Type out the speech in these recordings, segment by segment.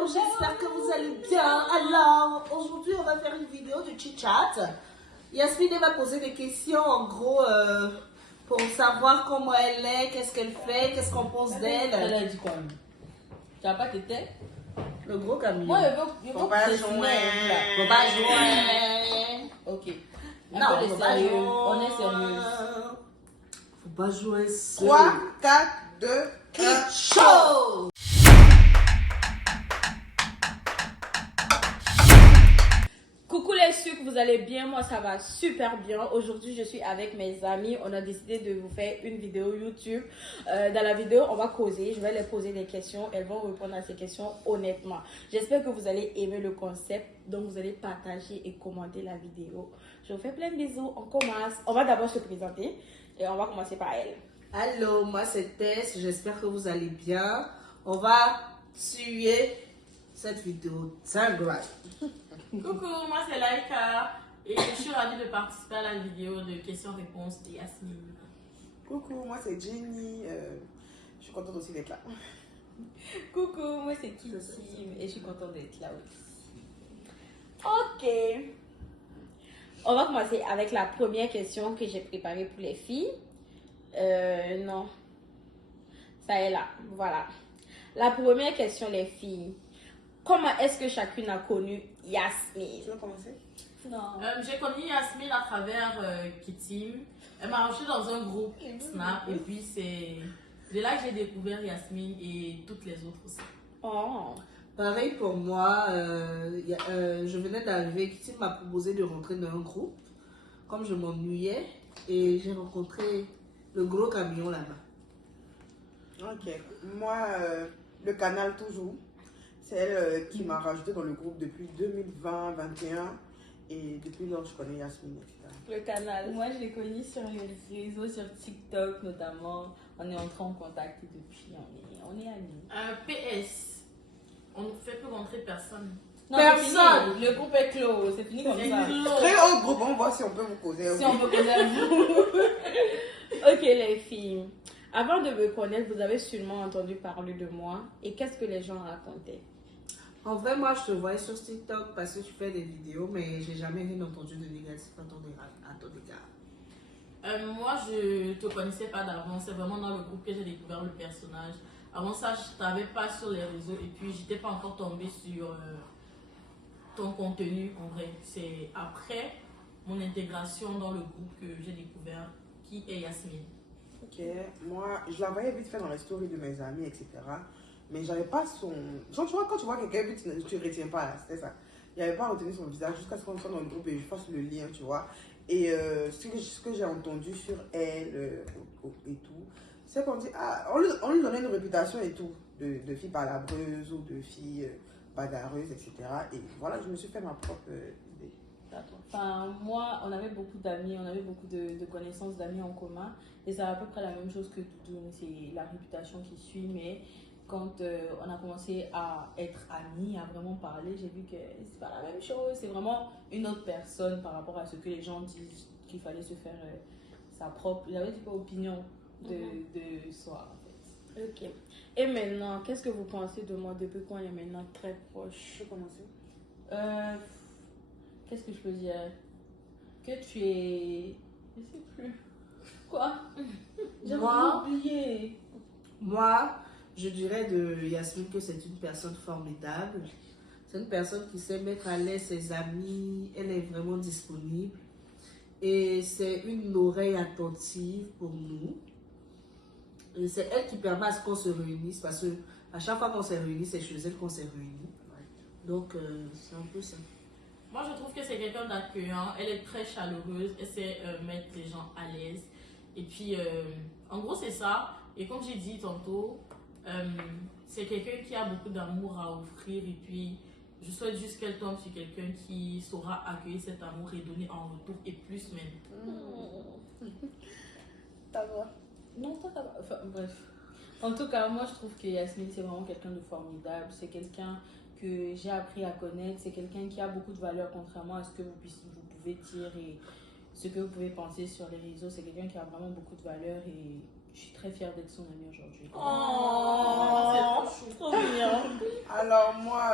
Hello, j'espère que vous allez bien. Alors, aujourd'hui, on va faire une vidéo de chit-chat. Yasmine va poser des questions, en gros, pour savoir comment elle est, qu'est-ce qu'elle fait, qu'est-ce qu'on pense d'elle. Elle a dit quoi? Tu n'as pas t'étais? Le gros camion. Moi, je veux Faut pas jouer. Faut pas jouer. Ok. Non, faut pas jouer. On est sérieuse. Faut pas jouer seul. 3, 4, 2, 1. Chaud! Coucou les sucres, vous allez bien? Moi ça va super bien. Aujourd'hui je suis avec mes amis. On a décidé de vous faire une vidéo YouTube. Dans la vidéo on va causer. Je vais leur poser des questions. Elles vont répondre à ces questions honnêtement. J'espère que vous allez aimer le concept. Donc vous allez partager et commenter la vidéo. Je vous fais plein de bisous. On commence. On va d'abord se présenter. Et on va commencer par elle. Allô, moi c'est Tess. J'espère que vous allez bien. On va suivre cette vidéo d'Ingram. Coucou, moi c'est Laïka et je suis ravie de participer à la vidéo de questions-réponses de Yasmine. Coucou, moi c'est Jenny. Je suis contente aussi d'être là. Coucou, moi c'est Kitty et je suis contente d'être là aussi. Ok. On va commencer avec la première question que j'ai préparée pour les filles. Non. Ça est là. Voilà. La première question, les filles. Comment est-ce que chacune a connu Yasmine? Tu veux commencer? Non. J'ai connu Yasmine à travers Kitty. Elle m'a rajouté dans un groupe Snap et puis c'est de là que j'ai découvert Yasmine et toutes les autres aussi. Oh. Pareil pour moi, je venais d'arriver, Kitty m'a proposé de rentrer dans un groupe, comme je m'ennuyais, et j'ai rencontré le gros camion là-bas. Ok. Moi, le canal toujours. C'est elle qui m'a rajouté dans le groupe depuis 2020-2021. Et depuis lors, je connais Yasmine, etc. Le canal. Moi, je l'ai connu sur les réseaux, sur TikTok notamment. On est entré en contact et depuis, on est amis. PS, on ne fait plus rentrer personne. Non, Personne. c'est fini. Le groupe est clos. C'est fini comme C'est ça. clos. Très haut groupe, on voit si on peut vous causer. Si on peut poser à vous. Ok, les filles. Avant de me connaître, vous avez sûrement entendu parler de moi. Et qu'est-ce que les gens racontaient? En vrai, moi, je te voyais sur TikTok parce que tu fais des vidéos, mais j'ai jamais rien entendu de négatif à ton égard. Moi, je te connaissais pas d'avant. C'est vraiment dans le groupe que j'ai découvert le personnage. Avant ça, je t'avais pas sur les réseaux et puis j'étais pas encore tombée sur ton contenu en vrai. C'est après mon intégration dans le groupe que j'ai découvert qui est Yasmine. Ok. Moi, je la voyais vite fait dans les stories de mes amis, etc. Mais j'avais pas son. Genre, tu vois, quand tu vois quelqu'un, tu ne retiens pas, là, c'était ça. Il n'y avait pas retenu son visage jusqu'à ce qu'on soit dans le groupe et je fasse le lien, tu vois. Et ce que j'ai entendu sur elle et tout, c'est qu'on dit, ah, on lui donnait une réputation et tout, de fille palabreuse ou de fille bagarreuse, etc. Et voilà, je me suis fait ma propre idée. Enfin, moi, on avait beaucoup d'amis, on avait beaucoup de connaissances d'amis en commun. Et c'est à peu près la même chose que Doudoune, c'est la réputation qui suit. Mais quand on a commencé à être amis, à vraiment parler, j'ai vu que c'est pas la même chose. C'est vraiment une autre personne par rapport à ce que les gens disent qu'il fallait se faire sa propre, j'avais dit pas opinion de soi en fait. Ok. Et maintenant, qu'est-ce que vous pensez de moi depuis qu'on est maintenant très proches? Je peux commencer? Qu'est-ce que je peux dire? Que tu es... Je sais plus. Quoi? J'ai oublié. Moi, je dirais de Yasmine que c'est une personne formidable. C'est une personne qui sait mettre à l'aise ses amis. Elle est vraiment disponible. Et c'est une oreille attentive pour nous. Et c'est elle qui permet à ce qu'on se réunisse. Parce que à chaque fois qu'on s'est réunis, c'est chez elle qu'on s'est réunis. Donc, c'est un peu ça. Moi, je trouve que c'est quelqu'un d'accueillant. Elle est très chaleureuse. Elle sait mettre les gens à l'aise. Et puis, en gros, c'est ça. Et comme j'ai dit tantôt, c'est quelqu'un qui a beaucoup d'amour à offrir. Et puis, je souhaite juste qu'elle tombe sur quelqu'un qui saura accueillir cet amour et donner en retour et plus même. Ça va. Non, ça va. Enfin, bref. En tout cas, moi, je trouve que Yasmine, c'est vraiment quelqu'un de formidable. C'est quelqu'un que j'ai appris à connaître. C'est quelqu'un qui a beaucoup de valeur, contrairement à ce que vous pouvez dire et ce que vous pouvez penser sur les réseaux. C'est quelqu'un qui a vraiment beaucoup de valeur et je suis très fière d'être son amie aujourd'hui. Oh, c'est trop chou. Trop mignon. Alors moi,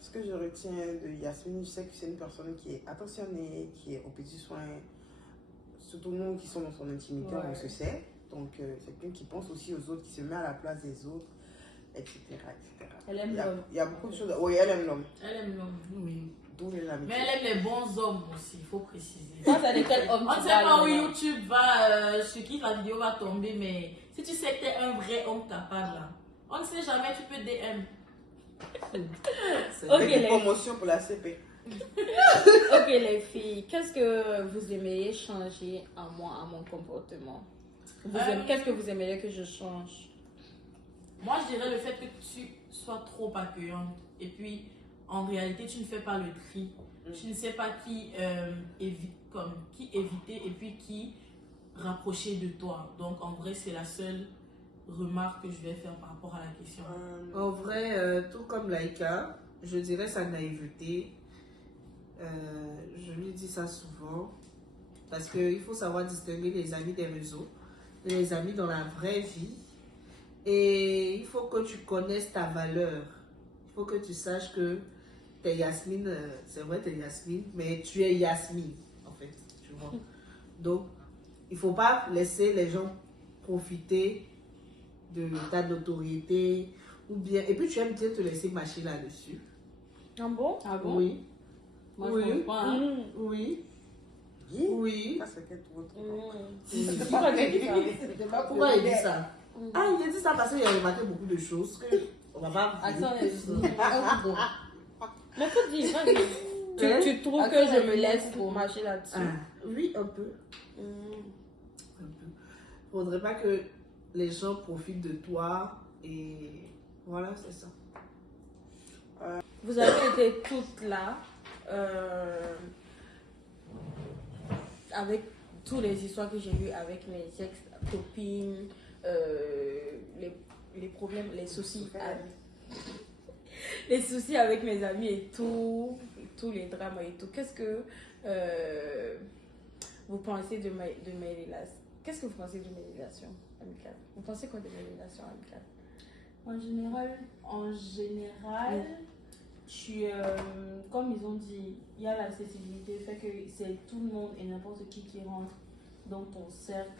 ce que je retiens de Yasmine, je sais que c'est une personne qui est attentionnée, qui est aux petits soins. Surtout nous qui sommes dans son intimité, Ouais. on se sait. Donc c'est quelqu'un qui pense aussi aux autres, qui se met à la place des autres, etc. etc. Elle aime Il y a- l'homme. Il y a beaucoup de choses. Oui, elle aime l'homme. Elle aime l'homme. Oui. D'où les amitiés. Mais elle aime les bons hommes aussi, il faut préciser. Toi, ça de quel homme On ne tu sait parles, pas où Lola? YouTube va, sur qui la vidéo va tomber, mais si tu sais que tu es un vrai homme capable, là, on ne sait jamais, tu peux DM. C'est Ok, Avec une les- promotion pour la CP. Ok les filles, qu'est-ce que vous aimeriez changer en moi, à mon comportement? Qu'est-ce que vous aimeriez que je change? Moi, je dirais le fait que tu sois trop accueillante et puis en réalité, tu ne fais pas le tri. Tu ne sais pas qui éviter et puis qui rapprocher de toi. Donc, en vrai, c'est la seule remarque que je vais faire par rapport à la question. En vrai, tout comme Laïka, je dirais sa naïveté. Je lui dis ça souvent. Parce qu'il faut savoir distinguer les amis des réseaux, et les amis dans la vraie vie. Et il faut que tu connaisses ta valeur. Il faut que tu saches que t'es Yasmine, c'est vrai, t'es Yasmine, mais tu es Yasmine, en fait. Tu vois. Donc, il ne faut pas laisser les gens profiter de ta notoriété. Ou bien, et puis tu aimes bien te laisser mâcher là-dessus. Ah bon? Ah bon? Oui. Moi, Oui. je pense pas, hein. Oui. Oui. Oui. Ça, c'est quel autre. Pourquoi tu dis ça? C'était pas pour Pourquoi il le dit ça? Ah, il a dit ça parce qu'il a remarqué beaucoup de choses que on va pas. Attends, elle plus, dit. Mais faut dire, vas-y. Tu trouves Attends, que je me elle laisse dit. marcher là-dessus? Ah, oui, un peu. Un peu. Faudrait pas que les gens profitent de toi et voilà, c'est ça. Vous avez été toutes là avec toutes les histoires que j'ai eues avec mes ex-copines, les problèmes, les soucis les soucis avec mes amis et tout, tous les drames et tout. Qu'est-ce que vous pensez de mes relations? Qu'est-ce que vous pensez de mes relations amicales? Vous pensez quoi de mes relations amicales? En général, je suis, comme ils ont dit, il y a l'accessibilité, fait que c'est tout le monde et n'importe qui rentre dans ton cercle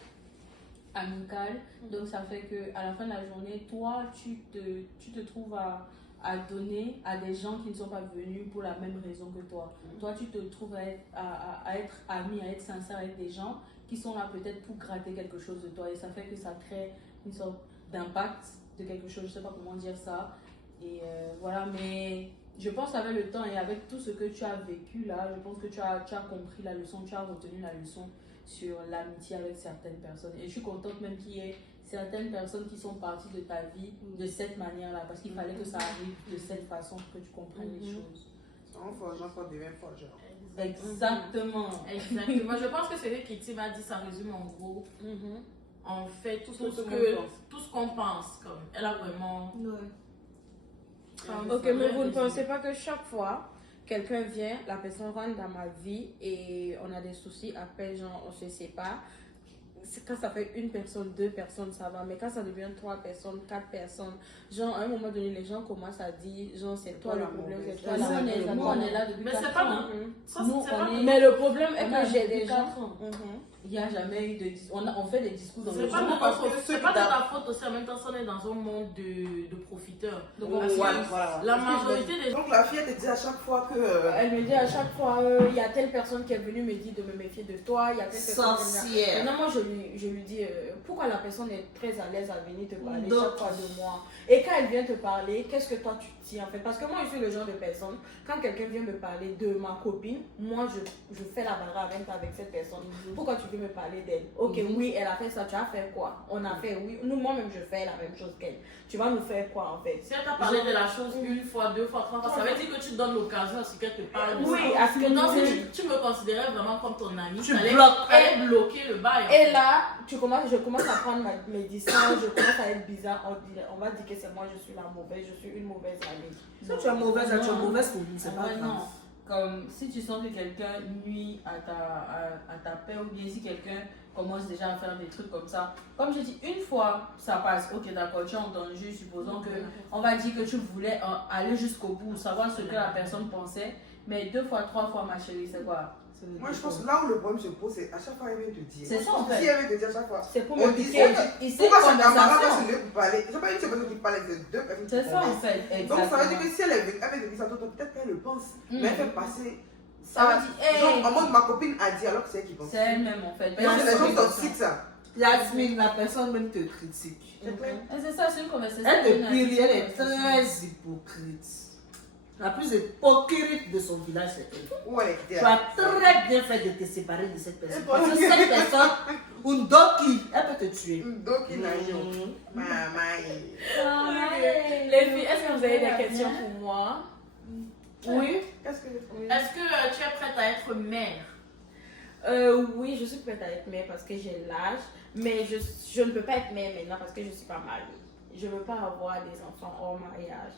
amical. Donc ça fait que à la fin de la journée, toi, tu te trouves à donner à des gens qui ne sont pas venus pour la même raison que toi. Toi, tu te trouves à être ami, à être sincère avec des gens qui sont là peut-être pour gratter quelque chose de toi. Et ça fait que ça crée une sorte d'impact de quelque chose, je sais pas comment dire ça. Et voilà, mais je pense qu'avec le temps et avec tout ce que tu as vécu là, je pense que tu as compris la leçon, tu as retenu la leçon sur l'amitié avec certaines personnes. Et je suis contente même qu'il y ait certaines personnes qui sont parties de ta vie de cette manière-là, parce qu'il fallait que ça arrive de cette façon pour que tu comprennes les choses. En forgeant, on devient forgeron. Exactement. Exactement. Je pense que ce que Kitty m'a dit, ça résume en gros. En fait, tout ce qu'on pense. Comme, elle a vraiment... Ok, mais vous ne pensez pas que chaque fois quelqu'un vient, la personne rentre dans ma vie et on a des soucis, après genre on se sépare. Quand ça fait une personne, deux personnes, ça va. Mais quand ça devient 3 personnes, 4 personnes, genre à un moment donné, les gens commencent à dire, genre c'est toi le problème, c'est toi la Nous, mauvaise. on est là depuis Mais 4 c'est pas ans. nous. Nous, on est... Mais le problème est on a que j'ai depuis des 4 gens. ans. Il n'y a jamais eu de... On fait des discours dans C'est le pas monde. nous, parce que C'est ceux pas qui de ta faute aussi, en même temps, on est dans un monde de profiteurs. Donc, Voilà. La majorité des gens... Donc la fille, elle te dit à chaque fois que... Elle me dit à chaque fois, il y a telle personne qui est venue me dire de me méfier de toi, il y a telle personne qui est venue... Sorcière. Non, moi je lui dis, pourquoi la personne est très à l'aise à venir te parler Donc- chaque fois de moi? Et quand elle vient te parler, qu'est-ce que toi tu dis en fait? Parce que moi je suis le genre de personne, quand quelqu'un vient me parler de ma copine, moi je fais la barre avec cette personne. Pourquoi tu veux me parler d'elle? Ok, oui, elle a fait ça, tu as fait quoi? On a fait, oui, moi-même je fais la même chose qu'elle. Tu vas nous faire quoi en fait? Si elle t'a parlé de la chose une fois, 2 fois, 3 fois, ça veut dire que tu donnes l'occasion à ce qu'elle te parle de Oui, ça. à ce que Non, nous- si tu me considérais vraiment comme ton ami, Tu fallait bloquer le bail. en Et fait. là, je commence à prendre mes distances, je commence à être bizarre. On va dire que c'est moi, je suis la mauvaise, je suis une mauvaise amie. Si tu es mauvaise, tu es mauvaise pour nous, c'est pas Ouais, grave. non. comme si tu sens que quelqu'un nuit à ta paix ou bien si quelqu'un commence déjà à faire des trucs comme ça. Comme je dis, une fois, ça passe. Ok, d'accord, tu as entendu, supposons que, on va dire que tu voulais aller jusqu'au bout, savoir ce que la personne pensait. Mais 2 fois, 3 fois, ma chérie, c'est quoi? Moi, je pense que là où le problème se pose, c'est à chaque fois, elle vient te dire. C'est ça, en fait. Si elle vient te dire à chaque fois. C'est pour On me dit, piquer. pourquoi son camarade va se lever pour parler? C'est pas une seule personne qui parle, c'est 2 personnes qui C'est ça, en conversent. fait. Donc, ça veut dire Exactement. que si elle avait dit ça, peut-être qu'elle le pense. Mais elle fait passer Ça veut ça. dire, hey, Donc, en mode, ma copine a dit alors que c'est elle qui pense. c'est elle-même, en fait. Donc, c'est les gens toxiques, ça. Yasmine, la personne même te critique. C'est clair. Et c'est ça, c'est une conversation. Elle te pille, elle est très hypocrite. La plus hypocrite de son village, c'est elle. Où elle Tu était? as très bien fait de te séparer de cette personne. Et Parce que voilà. cette personne, une doki, elle peut te tuer. Donc, il n'a rien. Maman. Les filles, est-ce que vous avez des questions pour moi? Oui. Qu'est-ce que Est-ce que tu es prête à être mère? Oui, je suis prête à être mère parce que j'ai l'âge, mais je ne peux pas être mère maintenant parce que je ne suis pas mariée. Je ne veux pas avoir des enfants hors mariage.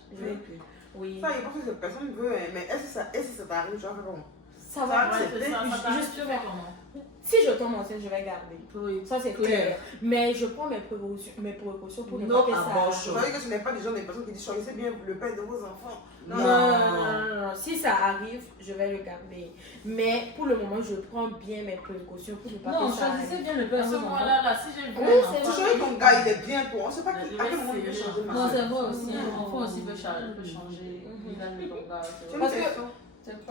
Oui. Ça, il pense que cette personne veut, mais est-ce que ça t'arrive, tu vas faire comment? Ça va. Ouais, c'est ça, ça t'arrive, juste tu fais comment? Si je tombe enceinte, je vais garder. Oui. Ça, c'est clair. Mais je prends mes précautions pour ne Non, pas que ça abortion. Vous savez que ce n'est pas des gens, des personnes qui disent choisissez bien le père de vos enfants. Non. Si ça arrive, je vais le garder. Mais pour le moment, je prends bien mes précautions pour ne pas Non, que ça choisissez arrive. bien le À père ce de mon enfant. moment-là, là, si j'ai vu Oui, un c'est Tu enfant, choisis ton gars, il est bien, toi. On ne sait pas à quel moment il peut changer ma Non, soeur. c'est vrai aussi. Un enfant aussi peut changer. Visage de ton gars. C'est une Parce que- question.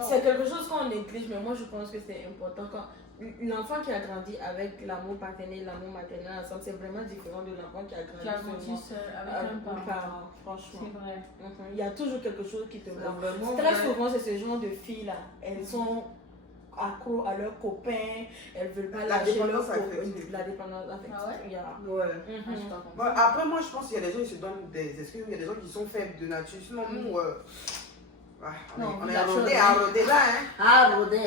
C'est quelque chose qu'on néglige, mais moi je pense que c'est important. Quand une enfant qui a grandi avec l'amour paternel et l'amour maternel ensemble, c'est vraiment différent de l'enfant qui a grandi Qui a grandi seulement seul avec avec un un parent. parent, franchement. C'est vrai. Il y a toujours quelque chose qui te manque. Vraiment, Très ouais. souvent, c'est ce genre de filles-là. Elles sont accros à leurs copains, elles veulent pas La lâcher dépendance leurs copains. affective. La dépendance affective. Ah ouais? Yeah. Ouais. Ah, Mhm. j'ai pas compris. Bon, après, moi, je pense qu'il y a des gens qui se donnent des excuses, il y a des gens qui sont faibles de nature. Sinon, nous, Non, on est la chose, arrodés là, hein. Ah, Rodé.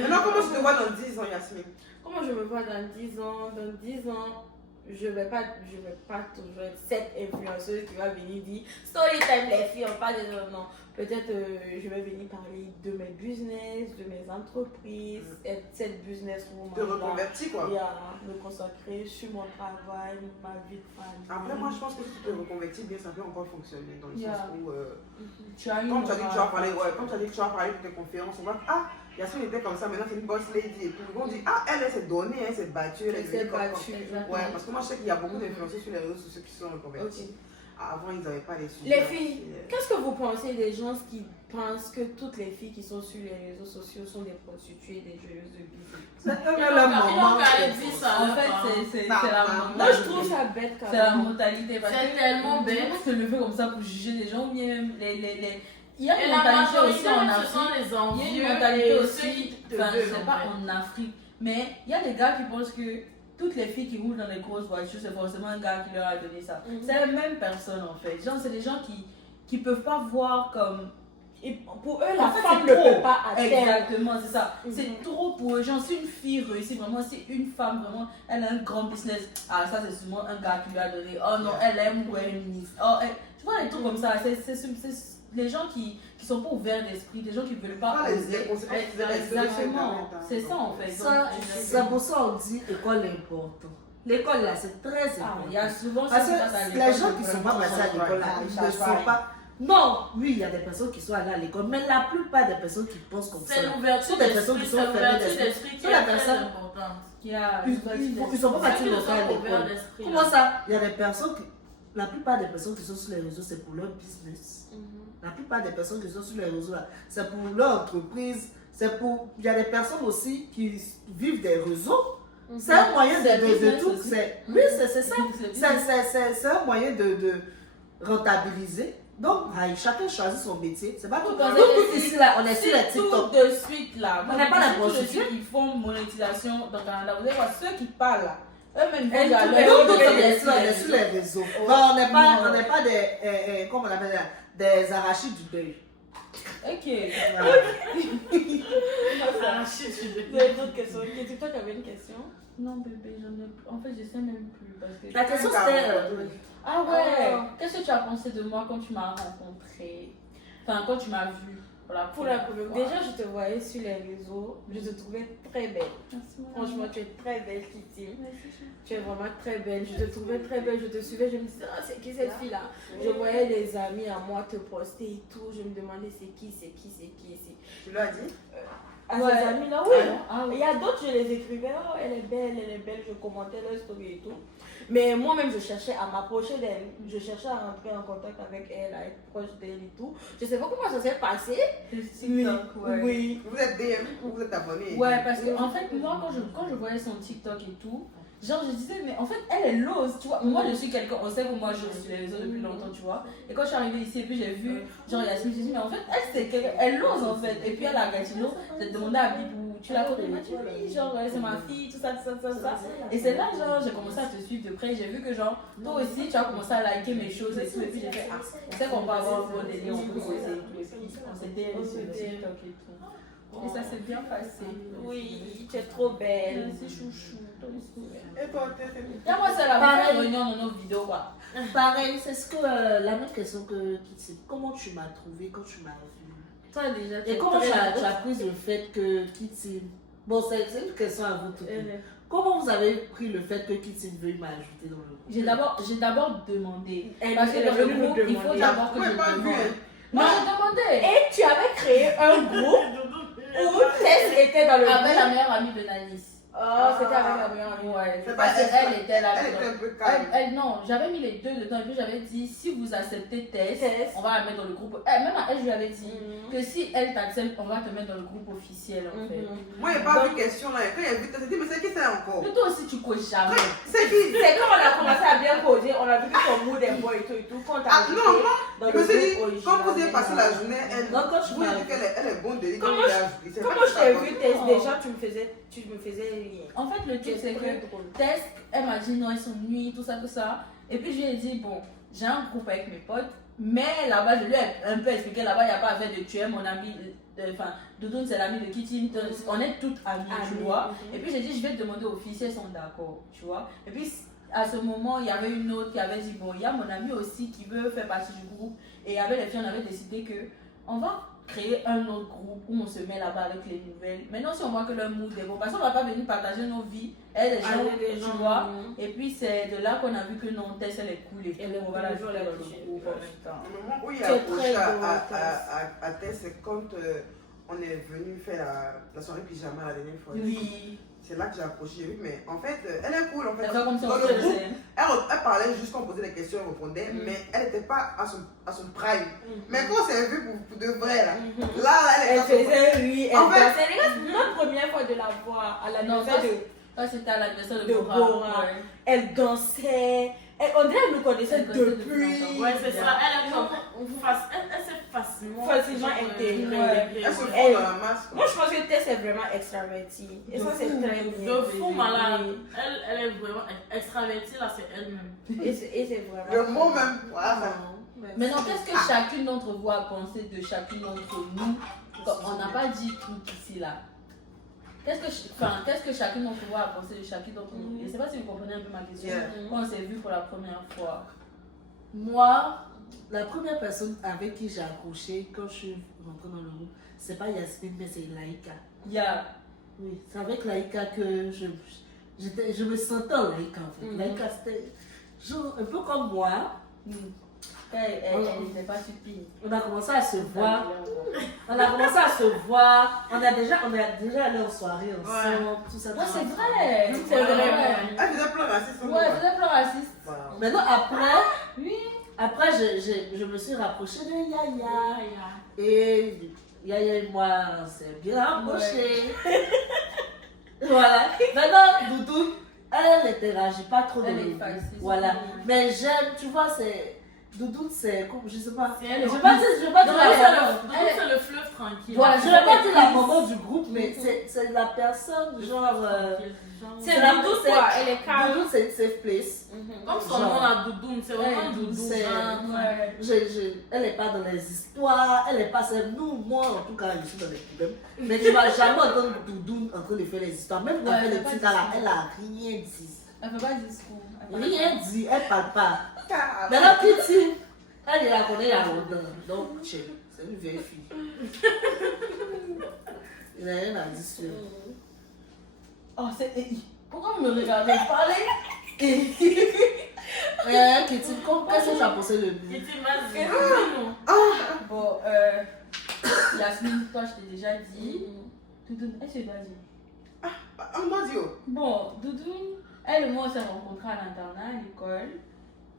Maintenant, comment tu te vois dans 10 ans, Yasmine? Comment je me vois dans 10 ans? Dans 10 ans, je vais pas toujours être cette influenceuse qui va venir dire story time les filles, on parle de non. Peut-être je vais venir parler de mes business, de mes entreprises, être cette business woman. Te reconvertis, quoi. Et à me consacrer sur mon travail, ma vie de famille. Après, moi, je pense que si tu te reconvertis bien, ça peut encore fonctionner. Dans le Yeah. sens où, Tu as une comme tu as dit que tu as aura. parlé, ouais, comme tu as dit que tu as parlé pour tes conférences, on va ah, Yasmine était comme ça, maintenant c'est une boss lady et tout. On dit, ah, elle s'est donnée, elle s'est battue, elle est Elle s'est devenue comme- battue. Ouais, parce que moi je sais qu'il y a beaucoup d'influenceurs sur les réseaux sociaux qui sont reconvertis. Avant, ils n'avaient pas les sujets. Les filles, qu'est-ce que vous pensez des gens qui pensent que toutes les filles qui sont sur les réseaux sociaux sont des prostituées, des joueuses de business? C'est ils un ont peu la qu'à maman. dire ça. En leur fait, parents. c'est Bah, la bah, mentalité. Moi, je trouve ça bête quand C'est la même. mentalité. Parce C'est que tellement on peut bête. pas se lever comme ça pour juger les gens. Ou bien même les... Il y a Et une la mentalité aussi majorité, en ce Afrique. sont les Il y a envieux une mentalité et ceux aussi, qui te enfin, veulent, c'est en pas fait. en Afrique, mais il y a des gars qui pensent que toutes les filles qui roulent dans les grosses voitures, c'est forcément un gars qui leur a donné ça. Mhm. C'est les mêmes personnes en fait. Genre, c'est des gens qui peuvent pas voir comme. Et pour eux, la En fait, femme c'est ne trop. peut pas atteindre. Exactement, c'est ça. Mhm. C'est trop pour eux. Genre, si une fille réussit vraiment, si une femme vraiment, elle a un grand business, ah, ça c'est souvent un gars qui lui a donné. Oh non, elle aime ou elle est ministre. Oh, tu vois, les trucs comme ça. C'est les gens qui sont pas ouverts d'esprit, des gens qui veulent pas Ah, les oser. conséquences de la Exactement, c'est ça en fait. Ça, c'est pour ça qu'on dit école est important. L'école là, c'est très Ah, important. il y a souvent Parce ça qui passe à que l'école, les gens qui c'est sont pas vraiment passés à l'école là, ils ils savent ne pas. sont pas. Non, oui, il y a des personnes qui sont allées à l'école, mais la plupart des personnes qui pensent comme ça, C'est là, l'ouverture sont des personnes d'esprit, qui sont c'est fermées l'ouverture d'esprit. d'esprit qui Sont est la très personne- importante. Il y a Ils sont pas Ceux partis qui de ne faire à sont pas ouverts l'école. d'esprit. Comment ça? Il y a des personnes qui. La plupart des personnes qui sont sur les réseaux, c'est pour leur business. La plupart des personnes qui sont sur les réseaux, là, c'est pour leur entreprise. C'est pour. Il y a des personnes aussi qui vivent des réseaux. C'est un moyen C'est de business tout. aussi. Oui, c'est ça. C'est business. C'est un moyen de rentabiliser. Donc, chacun choisit son métier. C'est pas tout. Vous Nous, pensez tous que ici, là, on est sur les Si tout TikTok. de suite là, On n'est pas la tous ceux prostituée. qui font monétisation dans le Canada, vous allez voir ceux qui parlent là, eux-mêmes Et vont tous aller- les Nous, autres, tous, on les est sur les réseaux. Non, on n'est pas des. Comment on appelle ça? Des arrachis du deuil. Ok. Voilà. Ah, shit, je Vous avez d'autres questions? Toi, tu avais une question? Non bébé, j'en ai plus. En fait, je sais même plus parce que. La question c'était. Ah ouais. Ah. Qu'est-ce que tu as pensé de moi quand tu m'as rencontré? Enfin, quand tu m'as vu. Pour la première fois. Déjà, je te voyais sur les réseaux. Je te trouvais très belle. Franchement, tu es très belle, Kitty. Tu es vraiment très belle. Je te trouvais très belle. Je te suivais. Je me disais, ah, c'est qui cette fille-là? Je voyais les amis à moi te poster et tout. Je me demandais, c'est qui. Tu l'as dit? À Ouais. ces amis-là, oui. Ah, Il y a d'autres, je les écrivais, oh, elle est belle, je commentais leur story et tout. Mais moi-même, je cherchais à m'approcher d'elle. Je cherchais à rentrer en contact avec elle, à être proche d'elle et tout. Je sais pas comment ça s'est passé. TikTok, ouais. Oui. Vous êtes DM ou vous êtes abonné? Ouais, parce que en fait, moi, quand je voyais son TikTok et tout, genre, je disais, mais en fait, elle l'ose, tu vois. Moi, je suis quelqu'un, on sait que moi, je suis sur les réseaux depuis longtemps, tu vois. Et quand je suis arrivée ici, et puis j'ai vu, genre, Yasmine, j'ai dit, mais en fait, elle, c'est quelqu'un, elle l'ose, en fait. Et puis, elle a Gatineau, j'ai demandé à Bibou, tu la connais, tu oui, genre, c'est ma fille, tout ça. Et c'est là, genre, j'ai commencé à te suivre de près. J'ai vu que, genre, toi aussi, tu as commencé à liker mes choses et tout. Et puis, j'ai fait, ah, c'est qu'on peut avoir un bon délire, on peut causer et tout. Et puis, on s'était sur TikTok et tout. Et ça s'est bien passé. Oui, tu es trop belle. C'est chouchou. Et toi, Et moi, c'est la première réunion de nos vidéos, quoi. Pareil, c'est ce que la même question que Kitty. Comment tu m'as trouvé quand tu m'as vue? Toi, déjà, tu Et es comment très tu as pris le fait que Kitty. Bon, c'est une question à vous tout. Comment vous avez pris le fait que Kitty veuille m'ajouter dans le groupe? J'ai d'abord demandé. Elle Parce que est dans le venue nous groupe, il faut demander. d'abord que Vous je m'avez pas vu, demande. hein? Moi, j'ai demandé. Et tu avais créé un groupe où Tess était dans le Avec la groupe. meilleure amie de Nanis. Oh, c'était avec la meilleure amie. Ouais, C'est parce pas- qu'elle était là. Elle était un peu calme. Non, j'avais mis les deux dedans et puis j'avais dit si vous acceptez Tess, Tess. on va la mettre dans le groupe. Même à elle, je lui avais dit que si elle t'accepte, on va te mettre dans le groupe officiel en fait. Moi, j'ai pas vu question là. Quand il y a vu, t'as dit, mais c'est qui ça encore? Mais toi aussi, tu coches jamais. C'est qui? C'est quand on a commencé à bien causer, on a vu que son mood est beau et tout. Quand Ah t'as non, moi, dans je me suis dit, original, quand vous avez passé la journée, elle, Non, quand tu vous m'as avez dit qu'elle est bonne délire. Comment Quand vous l'avez ajouté, c'est Comment pas je t'ai ça, vu, quoi. Tess, Non. déjà, tu me faisais rire. En fait, le truc, c'est que Tess, elle m'a dit non, ils sont nuits, tout ça. Et puis je lui ai dit, bon, j'ai un groupe avec mes potes, mais là-bas, je lui ai un peu expliqué, là-bas, il n'y a pas à faire de tu es mon ami, enfin, Doudoune, c'est l'ami de Kitty, on est toutes amies, tu vois. Et puis j'ai dit, je vais te demander aux filles si elles sont d'accord, tu vois. Et puis à ce moment, il y avait une autre qui avait dit, bon, il y a mon ami aussi qui veut faire partie du groupe. Et avec les filles, on avait décidé que on va créer un autre groupe où on se met là-bas avec les nouvelles. Maintenant, si on voit que leur mood est bon, parce qu'on ne va pas venir partager nos vies, elles, les gens, tu vois. Et puis, c'est de là qu'on a vu que non, Tess, elle est cool et tout. Elle est On va la cool, jouer elle est dans le cool. groupe en même temps. Le moment où il Tu a es approché très beau, Tess. à Tess, c'est quand on est venu faire la soirée pyjama la dernière fois. Oui. C'est là que j'ai approché, j'ai vu, mais en fait, elle est cool en fait. Elle fait comme si on Dans se le groupe, faisait. elle parlait juste quand on posait des questions, elle répondait, mais elle n'était pas à son prime. Mais quand on s'est vu pour de vrai, là, elle Elle est faisait rire, elle En fait- dansait. C'est notre première fois de la voir à l'anniversaire de Ça, c'était à l'anniversaire de de Bora. Bora. Ouais. Elle dansait. On dirait qu'elle nous connaissait Elle connaissait depuis depuis. longtemps. Ouais, c'est ça. Elle s'est facilement intégrée. Elle se fond Elle- dans la masse. Moi, je pense que Tess est vraiment extravertie. Et ça, c'est très bien. De fou malade. Elle est vraiment extravertie, là, c'est elle-même. Et c'est vraiment. Le mot même, voilà. Maintenant, qu'est-ce que chacune d'entre vous a pensé de chacune d'entre nous? On n'a pas dit tout ici, là. Qu'est-ce que chacune d'entre vous a pensé de chacune d'entre nous? Je ne sais pas si vous comprenez un peu ma question. Yeah. Quand on s'est vu pour la première fois. Moi, la première personne avec qui j'ai accroché quand je suis rentrée dans le groupe, c'est pas Yasmine, mais c'est Laïka. Yeah. Oui, c'est avec Laïka que je me sentais en Laïka en fait. Laïka, c'était genre un peu comme moi. Elle n'était pas stupide. On a commencé à se voir. On a déjà allé en soirée ensemble. Tout ça. Ouais, c'est vrai. C'est vrai. Elle faisait plein raciste. Ouais, elle faisait plein raciste. Maintenant, après, Oui. après je me suis rapprochée de Yaya. Et Yaya et moi, on s'est bien rapprochés. Voilà. Maintenant, Doudou, elle n'interagit pas trop Elle dans est les facile. groupes. Voilà. Mais j'aime, tu vois, c'est. Doudou, c'est comme, je sais pas. C'est elle. Je vais pas dire Non, la maman. c'est le fleuve tranquille. Voilà, je vais pas dire la maman du groupe, mais c'est la personne, genre. C'est Doudou, quoi. Elle est calme. Doudou, c'est safe place. Comme son nom là, Doudoune, c'est vraiment Ouais, Doudou. c'est- Ouais. Elle n'est pas dans les histoires, elle n'est pas celle. Nous, moi en tout cas, je suis dans les problèmes. Mais tu vas jamais entendre Doudou en train de faire les histoires. Même Ouais, avec elle les fait pas petits de gars là, discours. elle a rien dit. Elle fait pas de discours. Rien dit, elle parle pas. Maintenant, Kitty, elle la connaît il y a longtemps. Donc, c'est C'est une vieille fille. Il n'a rien à dire sur. Oh, pourquoi vous me regardez parler? Kitty, qu'est-ce que tu as pensé de nous? Kitty, vas-y. Bon, Yasmine, toi, je t'ai déjà dit. Doudoune, est-ce que tu l'as dit? On m'a dit, oh. Bon, Doudoune, elle et moi, on s'est rencontrés à l'internat, à l'école.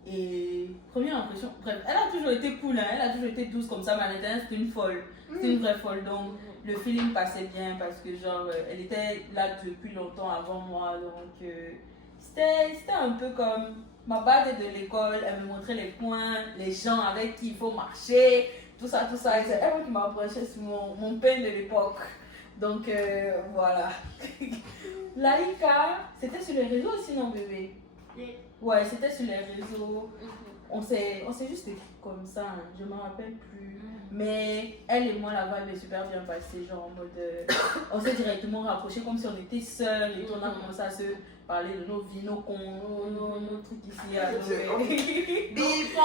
Et première impression, bref, elle a toujours été cool, hein, elle a toujours été douce comme ça, mais à l'intérieur, c'était une folle. C'était une vraie folle. Donc, le feeling passait bien parce que, genre, elle était là depuis longtemps avant moi. Donc, c'était un peu comme ma base de l'école. Elle me montrait les points, les gens avec qui il faut marcher, tout ça, tout ça. Et c'est elle qui m'a approché sur mon pain de l'époque. Donc, voilà. Laïka, c'était sur les réseaux aussi, non, bébé? Ouais, c'était sur les réseaux. On s'est juste écrit comme ça, hein. Je me rappelle plus. Mais elle et moi, la vibe est super bien passée. Genre en mode. On s'est directement rapprochés comme si on était sœurs. Et on a commencé à se parler de nos vies, nos cons, nos trucs ici. Bip.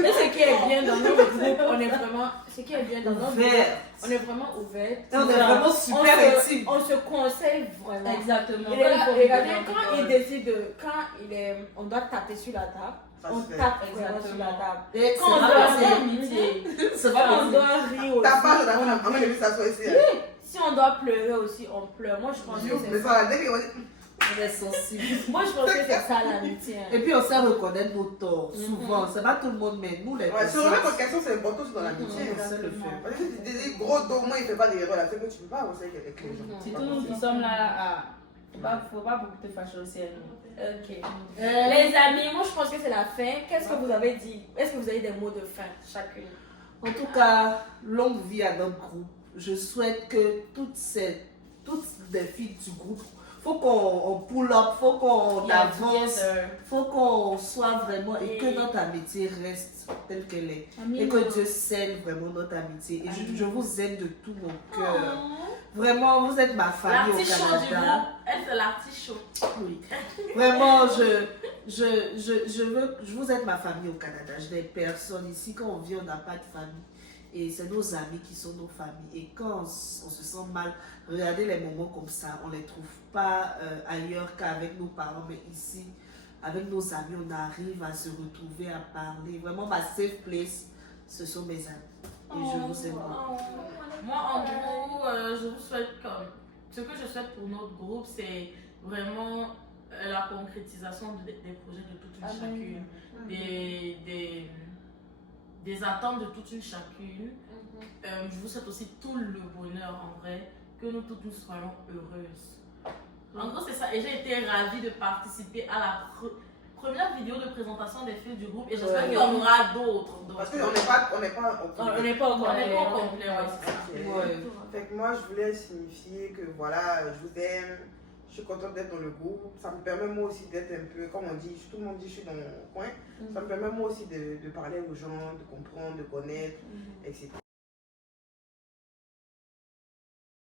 Mais ce qui est bien dans notre groupe, on est vraiment. Ce qui est bien dans notre groupe, on est vraiment ouvert. On est vraiment super intime. On se conseille vraiment. Exactement. Et là, regardez, quand il décide de. On doit taper sur la table. On tape vraiment sur la table. Et Quand on doit amitié. C'est Quand pas on doit rire aussi. T'as pas, on a vu ça soit ici. Si on doit pleurer aussi, on pleure. Moi, je pense que Mais c'est ça, dès qu'on on est sensible. Moi, je pense que c'est ça l'amitié. Et puis on sait reconnaître nos torts, souvent. C'est pas tout le monde, mais nous les ouais, sur personnes. remettre en question, c'est important aussi dans l'amitié. On sait le faire. Parce que tu dis, gros dos, moi, il fait pas d'erreur là. C'est que tu peux pas avancer avec les gens. C'est tout nous qui sommes là. Faut pas beaucoup te fâcher aussi. Ok. Les amis, moi, je pense que c'est la fin. Qu'est-ce que vous avez dit? Est-ce que vous avez des mots de fin, chacune? En tout cas, longue vie à notre groupe. Je souhaite que toutes les filles du groupe, faut qu'on pull up, faut qu'on avance, faut qu'on soit vraiment et que notre amitié reste telle qu'elle est. Et que Dieu scelle vraiment notre amitié. Et je vous aime de tout mon cœur. Vraiment, vous êtes ma famille au L'artichaut du Canada. groupe, elle c'est l'artichaut. Oui. Vraiment, je vous êtes ma famille au Canada. Je n'ai personne ici. Quand on vit, on n'a pas de famille. Et c'est nos amis qui sont nos familles. Et quand on se sent mal, regardez les moments comme ça. On ne les trouve pas ailleurs qu'avec nos parents. Mais ici, avec nos amis, on arrive à se retrouver, à parler. Vraiment, ma safe place, ce sont mes amis. Et je vous aime beaucoup. Moi, en gros, je vous souhaite comme. Ce que je souhaite pour notre groupe, c'est vraiment la concrétisation des projets de toute une chacune. Des attentes de toute une chacune. Je vous souhaite aussi tout le bonheur en vrai, que nous toutes nous soyons heureuses. En gros, c'est ça. Et j'ai été ravie de participer à la première vidéo de présentation des filles du groupe. Et j'espère qu'il y en aura d'autres. Parce qu'on n'est pas On n'est pas encore On n'est pas au complet, ouais, c'est ça. Fait que moi, je voulais signifier que voilà, je vous aime, je suis contente d'être dans le groupe. Ça me permet moi aussi d'être un peu, comme on dit, tout le monde dit je suis dans mon coin. Ça me permet moi aussi de parler aux gens, de comprendre, de connaître, etc.